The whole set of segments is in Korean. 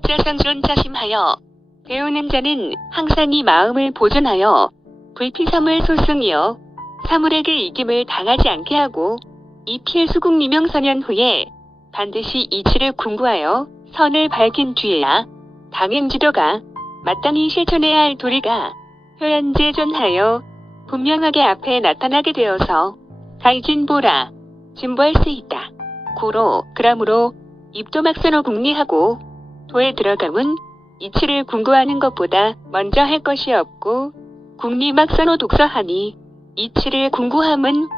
직자상존 자심하여 배우는 자는 항상 이 마음을 보존하여 불피섬을 소승이여 사물에게 이김을 당하지 않게 하고 이 필수국 미명선연 후에 반드시 이치를 궁구하여 선을 밝힌 뒤에야 당행지도가 마땅히 실천해야 할 도리가 효연제존하여 분명하게 앞에 나타나게 되어서 가이진보라 진보할 수 있다. 고로 그러므로 입도막선어 궁리하고 도에 들어감은 이치를 궁구하는 것보다 먼저 할 것이 없고 궁리막선어 독서하니 이치를 궁구함은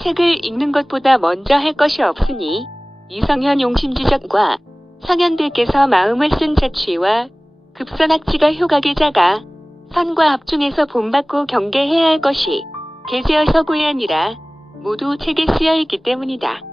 책을 읽는 것보다 먼저 할 것이 없으니 이성현 용심지적과 성현들께서 마음을 쓴 자취와 급선학지가 효각이 작아 선과 합중에서 본받고 경계해야 할 것이 계제어서구이 아니라 모두 책에 쓰여 있기 때문이다.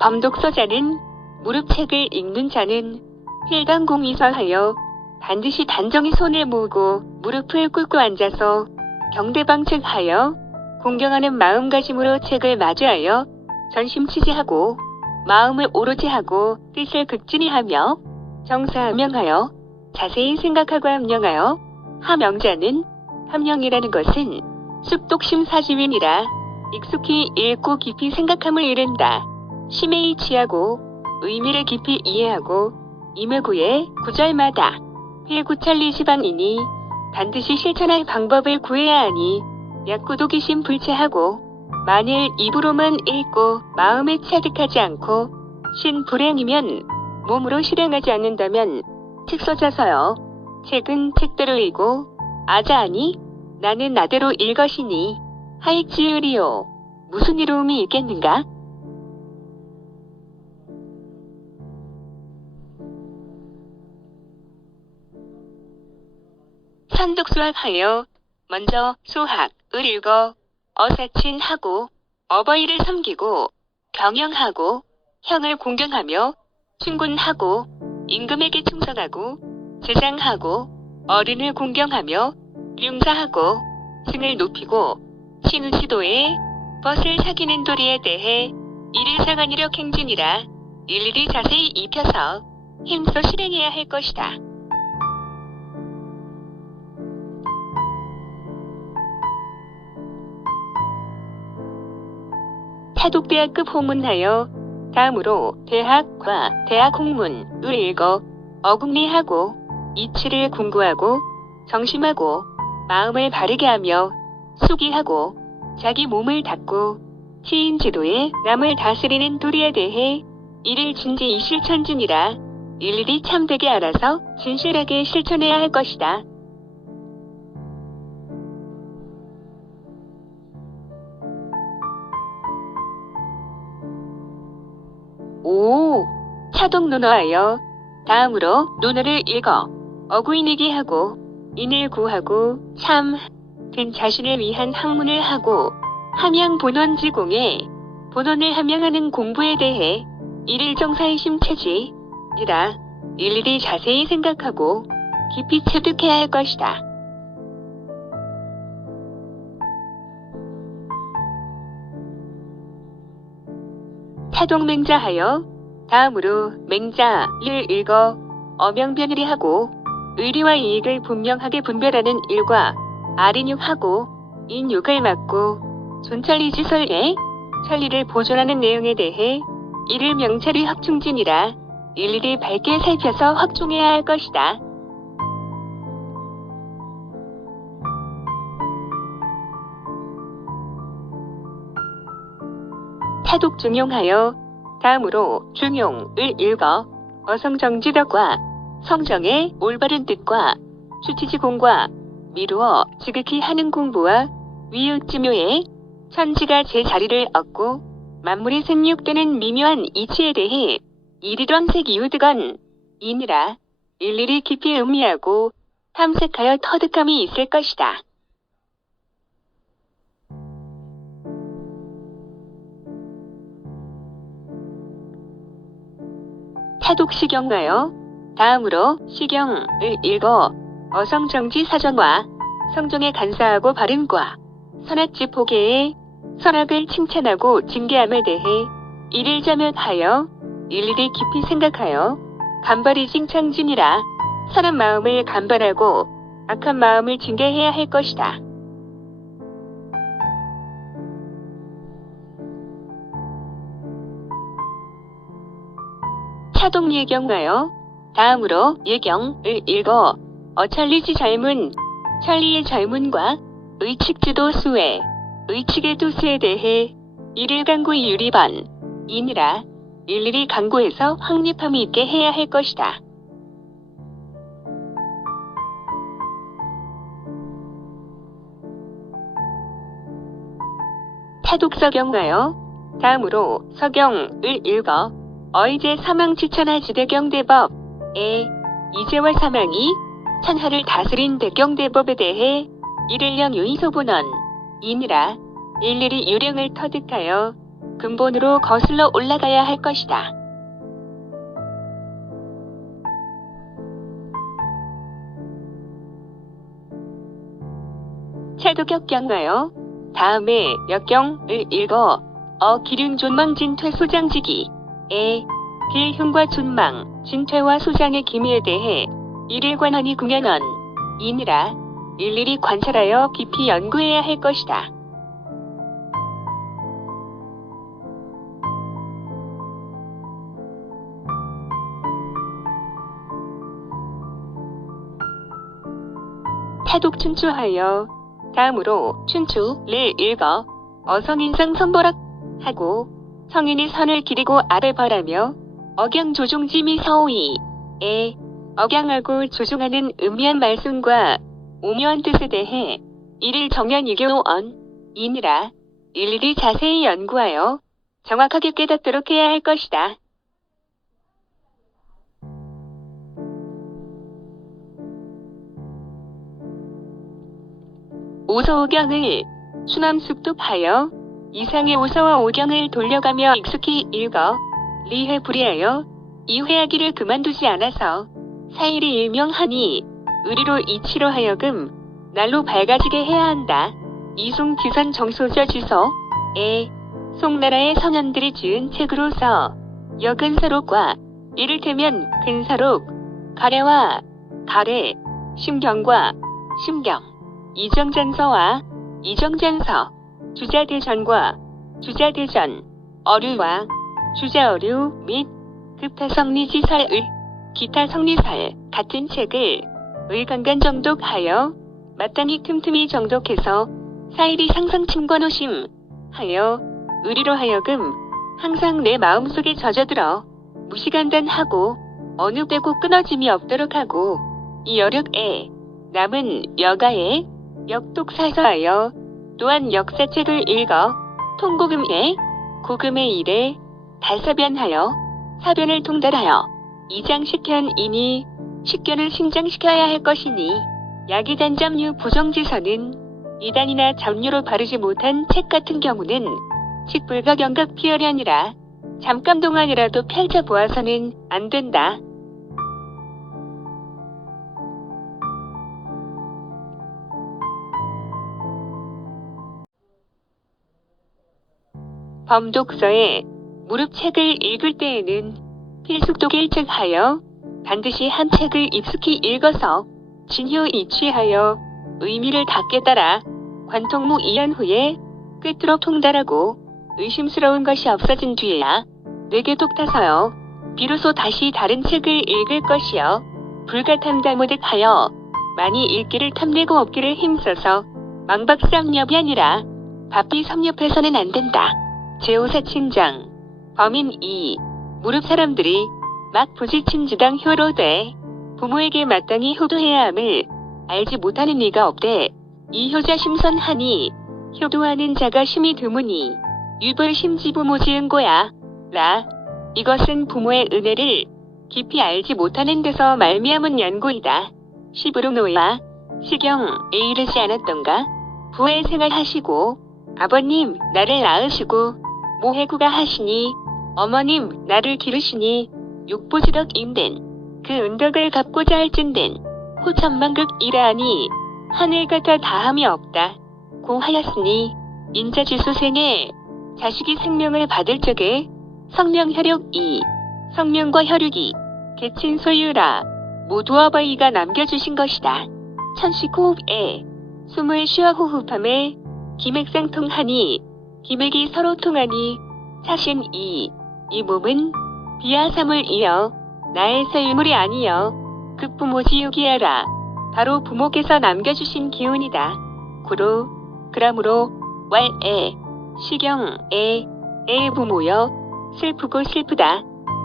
범독서자는 무릎책을 읽는 자는 필강공이서하여 반드시 단정히 손을 모으고 무릎을 꿇고 앉아서 경대방책하여 공경하는 마음가짐으로 책을 마주하여 전심치지하고 마음을 오로지 하고 뜻을 극진히 하며 정사함명하여 자세히 생각하고 함령하여 하명자는 함령이라는 것은 쑥독심사지윈이라 익숙히 읽고 깊이 생각함을 이른다. 심에 취하고 의미를 깊이 이해하고 임의구의 구절마다 필구찰리시방이니 반드시 실천할 방법을 구해야 하니 약구도기심 불체하고 만일 입으로만 읽고 마음에 차득하지 않고 신불행이면 몸으로 실행하지 않는다면 책서자서요. 책은 책대로 읽고 아자하니 나는 나대로 읽것이니 하익지으리요. 무슨 이로움이 있겠는가? 선독수학하여 먼저 수학을 읽어 어사친하고 어버이를 섬기고 경영하고 형을 공경하며 충군하고 임금에게 충성하고 제장하고 어른을 공경하며 융자하고 승을 높이고 신우시도에 벗을 사귀는 도리에 대해 이를 상한이력 행진이라 일일이 자세히 입혀서 힘써 실행해야 할 것이다. 타독대학급 호문하여 다음으로 대학과 대학홍문을 읽어 어궁리하고 이치를 궁구하고 정심하고 마음을 바르게 하며 수기하고 자기 몸을 닦고 시인지도에 남을 다스리는 도리에 대해 이를 진지히 실천중이라 일일이 참되게 알아서 진실하게 실천해야 할 것이다. 오, 차독논어하여 다음으로 논어를 읽어 어구인에게 하고 인을 구하고 참 든 자신을 위한 학문을 하고 함양본원지공에 본원을 함양하는 공부에 대해 이를 정사의 심체지이라 일일이 자세히 생각하고 깊이 체득해야 할 것이다. 타독맹자하여 다음으로 맹자를 읽어 어명변을이 하고 의리와 이익을 분명하게 분별하는 일과 아린육하고 인육을 막고 존천리지설에 천리를 보존하는 내용에 대해 이를 명찰이 확충진이라 일일이 밝게 살펴서 확충해야 할 것이다. 타독 중용하여 다음으로 중용을 읽어 어성정지덕과 성정의 올바른 뜻과 수치지공과 미루어 지극히 하는 공부와 위육지묘에 천지가 제자리를 얻고 만물이 생육되는 미묘한 이치에 대해 이리왕색 이유득언 이니라 일일이 깊이 음미하고 탐색하여 터득함이 있을 것이다. 타독시경하여 다음으로 시경을 읽어 어성정지 사정과 성종에 간사하고 바른과 선악지 포개에 선악을 칭찬하고 징계함에 대해 이를 자면하여 일일이 깊이 생각하여 간발이 징창진이라 선한 마음을 간발하고 악한 마음을 징계해야 할 것이다. 차동 예경하여 다음으로 예경을 읽어 어천리지 젊은 천리의 젊은과 의칙지도 수에 의칙의 도수에 대해 이를 간구히 유리반 이니라 일일이 간구해서 확립함이 있게 해야 할 것이다. 타독서경하여 다음으로 서경을 읽어 어이제 사망 지천하 지대경대법에 이제와 사망이 천하를 다스린 대경대법에 대해 이를령 유의소본원 이니라 일일이 유령을 터득하여 근본으로 거슬러 올라가야 할 것이다. 차도격경하여 다음에 역경을 읽어 기륜 존망 진퇴 소장지기에 길흉과 존망 진퇴와 소장의 기미에 대해 이를 관하니 궁연언 이니라 일일이 관찰하여 깊이 연구해야 할 것이다. 타독춘추하여 다음으로 춘추를 읽어 어성인상 선보락 하고 성인이 선을 기리고 아를 벌하며 억양 조종지미 서오이에 억양하고 조종하는 음미한 말씀과 오묘한 뜻에 대해 이를 정연 이교언 이니라 일일이 자세히 연구하여 정확하게 깨닫도록 해야 할 것이다. 오서오경을 수남숙독하여 이상의 오서와 오경을 돌려가며 익숙히 읽어 리해 불이하여 이 회하기를 그만두지 않아서 사일이 일명하니 의리로 이치로 하여금 날로 밝아지게 해야 한다. 이송 기선 정소저 주소에 송나라의 선현들이 지은 책으로서 여근서록과 이를테면 근서록, 가래와 가래, 심경과 심경, 이정전서와 이정전서, 주자대전과 주자대전, 어류와 주자어류 및 급타성리지설을 기타 성리설 같은 책을 의간간 정독하여 마땅히 틈틈이 정독해서 사일이 상상 침관오심 하여 의리로 하여금 항상 내 마음속에 젖어들어 무시간단하고 어느 때고 끊어짐이 없도록 하고 이 여력에 남은 여가에 역독사서하여 또한 역사책을 읽어 통고금에 고금의 일에 달사변하여 사변을 통달하여 이장식견이니 식견을 신장시켜야 할 것이니 야기단점류 부정지서는 이단이나 점류로 바르지 못한 책 같은 경우는 식불가경각 피하려니라 잠깐 동안이라도 펼쳐보아서는 안 된다. 범독서에 무릎책을 읽을 때에는 필숙독일책하여 반드시 한 책을 익숙히 읽어서 진효이취하여 의미를 다 깨달아 관통무 이한 후에 꿰뚫어 통달하고 의심스러운 것이 없어진 뒤에야 내게 독타서요 비로소 다시 다른 책을 읽을 것이요 불가탐다무득하여 많이 읽기를 탐내고 없기를 힘써서 망박쌍렵이 아니라 바삐 섭렵해서는 안 된다. 제54친장 범인 2 무릎 사람들이 막 부지친 지당 효로되 부모에게 마땅히 효도해야 함을 알지 못하는 이가 없되 이 효자 심선하니 효도하는 자가 심히 드무니 유벌 심지 부모 지은 거야 라 이것은 부모의 은혜를 깊이 알지 못하는 데서 말미암은 연고이다. 시부르노와 시경에 이르지 않았던가 부의 생활하시고 아버님 나를 낳으시고 모해구가 하시니 어머님 나를 기르시니 육보지덕 인된 그 은덕을 갚고자 할진된 호천만극 이라하니 하늘 같아 다함이 없다. 고하였으니 인자주소생에 자식이 생명을 받을 적에 성명 혈육 2, 성명과 혈육이 개친 소유라 모두 어버이가 남겨주신 것이다. 천식 호흡에 숨을 쉬어 호흡함에 기맥상통하니 기맥이 서로 통하니 차신 이 몸은 비하사물 이여 나의 소유물이 아니여 극부모지육이여라 바로 부모께서 남겨주신 기운이다. 그러므로 왈에 시경에 부모여 슬프고 슬프다.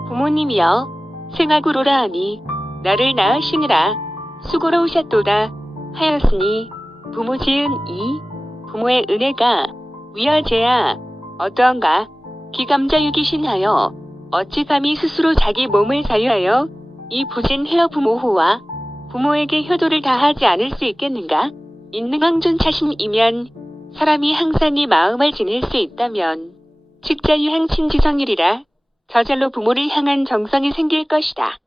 부모님이여 생악으로라 하니 나를 낳으시느라 수고로우셨도다 하였으니 부모 지은 이 부모의 은혜가 위어제야 어떠한가. 기감자유기신 하여 어찌 감히 스스로 자기 몸을 자유하여 이 부진 헤어 부모호와 부모에게 효도를 다하지 않을 수 있겠는가. 인능왕존차신이면 사람이 항상 이 마음을 지닐 수 있다면 직자유행 친지성일이라 저절로 부모를 향한 정성이 생길 것이다.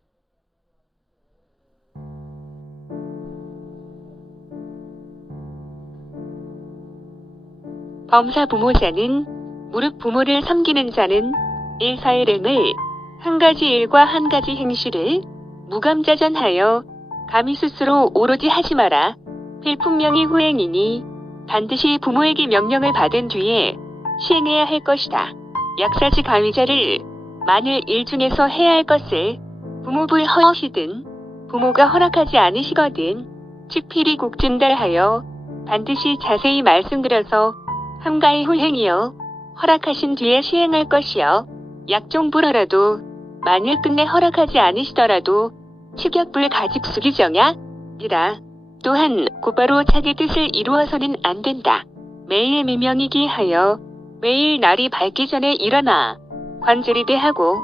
범사 부모자는 무릇 부모를 섬기는 자는 일사일행을 한 가지 일과 한 가지 행실을 무감자전하여 감히 스스로 오로지 하지 마라. 필품명이 후행이니 반드시 부모에게 명령을 받은 뒤에 시행해야 할 것이다. 약사지 가위자를 만일 일 중에서 해야 할 것을 부모불허시든 부모가 허락하지 않으시거든 즉 필히 곡준달하여 반드시 자세히 말씀드려서 함가의 후행이여 허락하신 뒤에 시행할 것이여 약종불허라도 만일 끝내 허락하지 않으시더라도 식역불 가직수기정야 이라. 또한 곧바로 자기 뜻을 이루어서는 안 된다. 매일 미명이기 하여 매일 날이 밝기 전에 일어나 관절이 대하고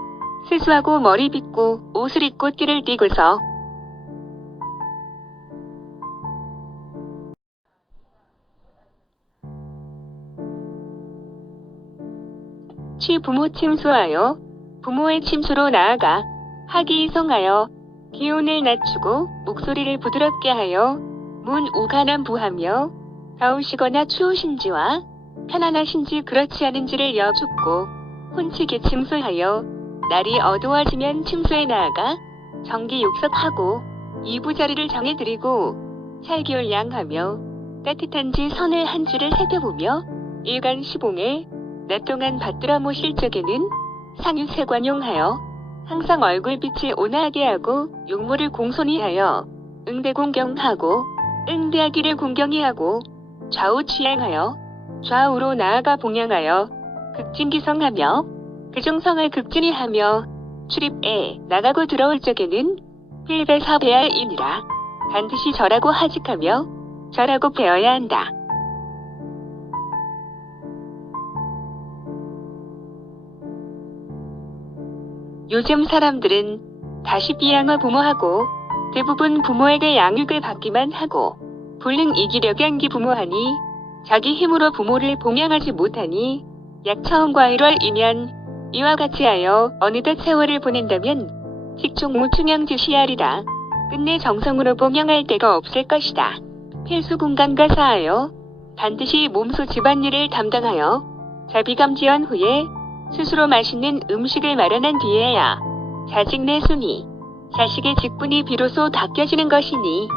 세수하고 머리 빗고 옷을 입고 띠를 띠고서 부모 침수하여 부모의 침수로 나아가 하기이성하여 기운을 낮추고 목소리를 부드럽게 하여 문우가남부하며 더우시거나 추우신지와 편안하신지 그렇지 않은지를 여쭙고 혼치게 침수하여 날이 어두워지면 침수에 나아가 정기 욕석하고 이부자리를 정해드리고 찰기올량하며 따뜻한지 서늘 한지를 살펴보며 일간 시봉에 낮 동안 받들어 모실 적에는 상유세관용하여 항상 얼굴빛이 온화하게 하고 용모를 공손히 하여 응대공경하고 응대하기를 공경히 하고 좌우 취향하여 좌우로 나아가 봉양하여 극진기성하며 그중성을 극진히 하며 출입에 나가고 들어올 적에는 필배사배할이니라. 반드시 절하고 하직하며 절하고 배워야 한다. 요즘 사람들은 다시 비양어 부모하고 대부분 부모에게 양육을 받기만 하고 불능 이기력양기 부모하니 자기 힘으로 부모를 봉양하지 못하니 약 처음과 1월이면 이와 같이 하여 어느덧 세월을 보낸다면 직종무충양지시하리라. 끝내 정성으로 봉양할 데가 없을 것이다. 필수공간과 사하여 반드시 몸소 집안일을 담당하여 자비감지한 후에 스스로 맛있는 음식을 마련한 뒤에야 자직내순이 자식의 직분이 비로소 닦여지는 것이니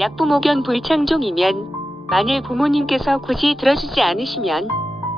약부모견 불창종이면 만일 부모님께서 굳이 들어주지 않으시면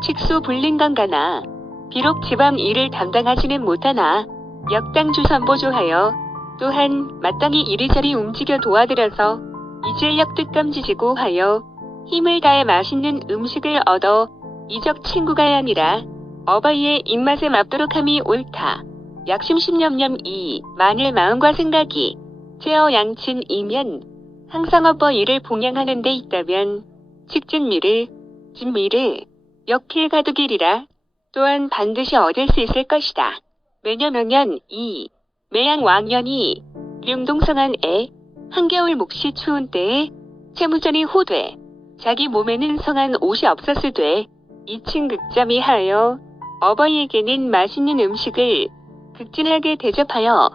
식수불능강가나 비록 집안 일을 담당하지는 못하나 역당주선보조하여 또한 마땅히 이리저리 움직여 도와드려서 이질력 뜻감지지고 하여 힘을 다해 맛있는 음식을 얻어 이적 친구가 아니라 어버이의 입맛에 맞도록 함이 옳다. 약심심념념이 만일 마음과 생각이 제어양친이면 항상 어버이를 봉양하는 데 있다면 직진미를 진미를 역힐 가득이리라. 또한 반드시 얻을 수 있을 것이다. 매년명년 이 매양왕년이 룡동성한 애 한겨울 묵시 추운 때에 채무전이 호돼 자기 몸에는 성한 옷이 없었으되 이층극잠이 하여 어버이에게는 맛있는 음식을 극진하게 대접하여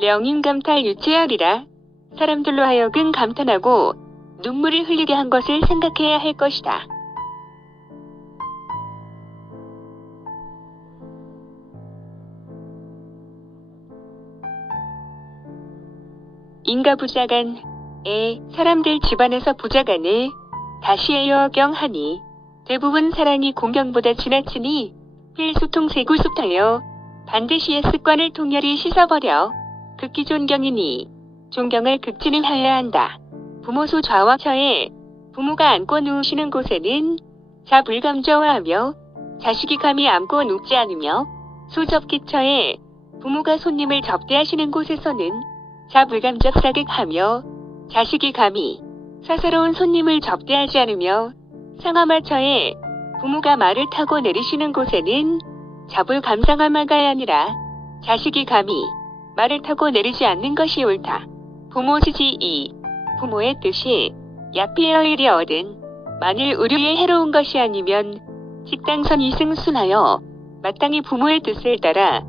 명인감탈 유체하리라. 사람들로 하여금 감탄하고 눈물을 흘리게 한 것을 생각해야 할 것이다. 인가 부자간, 사람들 집안에서 부자간을 다시에요 경하니 대부분 사랑이 공경보다 지나치니 필수통 세구숙하여 반드시의 습관을 통렬히 씻어버려 극기 존경이니 존경을 극진을 하여야 한다. 부모소 좌와 처에 부모가 앉고 누우시는 곳에는 자불감저하며 자식이 감히 앉고 눕지 않으며 소접기처에 부모가 손님을 접대하시는 곳에서는 자불감접사극하며 자식이 감히 사사로운 손님을 접대하지 않으며 상하마처에 부모가 말을 타고 내리시는 곳에는 자불감상하마가 아니라 자식이 감히 말을 타고 내리지 않는 것이 옳다. 부모 지지 부모의 뜻이 야피어일이 얻은 만일 의류에 해로운 것이 아니면 직당선 이승순하여 마땅히 부모의 뜻을 따라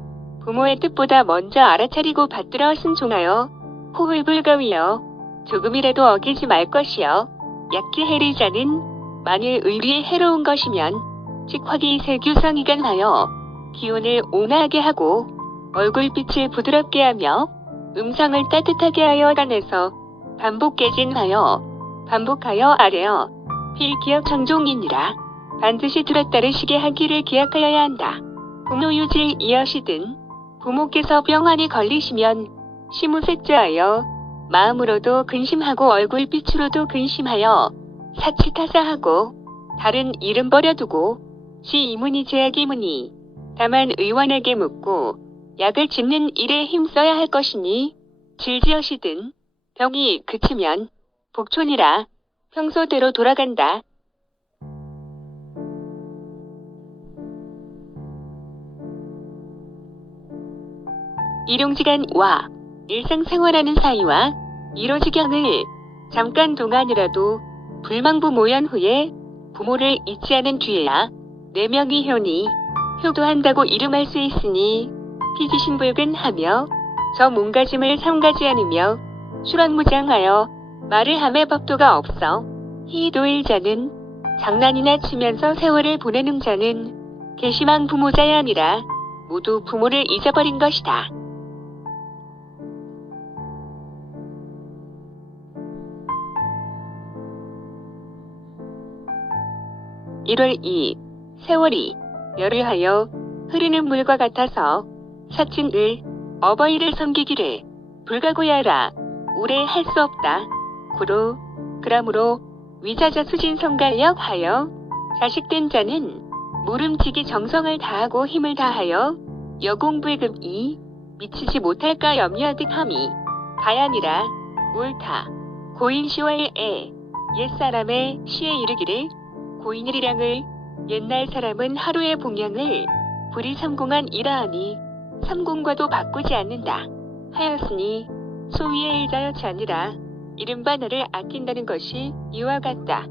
부모의 뜻보다 먼저 알아차리고 받들어 순종하여 호흡불가위여 조금이라도 어기지 말 것이여 약기 해리자는 만일 의류에 해로운 것이면 직화기 세규성이간하여 기운을 온화하게 하고 얼굴빛을 부드럽게 하며 음성을 따뜻하게 하여 간에서 반복 개진하여 반복하여 아래어 필기억 청종이니라. 반드시 들었따르시게 하기를 기약하여야 한다. 부모 유질 이어시든 부모께서 병환이 걸리시면 시무색자하여 마음으로도 근심하고 얼굴빛으로도 근심하여 사치타사하고 다른 일은 버려두고 시이문이 제약이무니 다만 의원에게 묻고 약을 짓는 일에 힘써야 할 것이니 질지어시든 병이 그치면 복촌이라 평소대로 돌아간다. 일용지간과 일상생활하는 사이와 이로지경을 잠깐 동안이라도 불망부모연 후에 부모를 잊지 않은 뒤에야 네 명이 효니 효도한다고 이름할 수 있으니 피지신불근하며 저 몸가짐을 삼가지 않으며 출원무장하여 말을 함에 법도가 없어 희도일자는 장난이나 치면서 세월을 보내는 자는 개심한 부모자야 아니라 모두 부모를 잊어버린 것이다. 1월 2 세월이 열흘하여 흐르는 물과 같아서 사친을 어버이를 섬기기를 불가고야라 오래 할 수 없다. 그러므로 위자자 수진성갈력 하여 자식된 자는 모름지기 정성을 다하고 힘을 다하여 여공불급이 미치지 못할까 염려하듯 함이 다야니라 옳다. 고인 10월에 옛사람의 시에 이르기를 고인일이량을 옛날 사람은 하루의 봉양을 불이 삼공한 이라하니 삼공과도 바꾸지 않는다 하였으니 소위의 일자여치 아니라 이른바 너를 아낀다는 것이 이와 같다.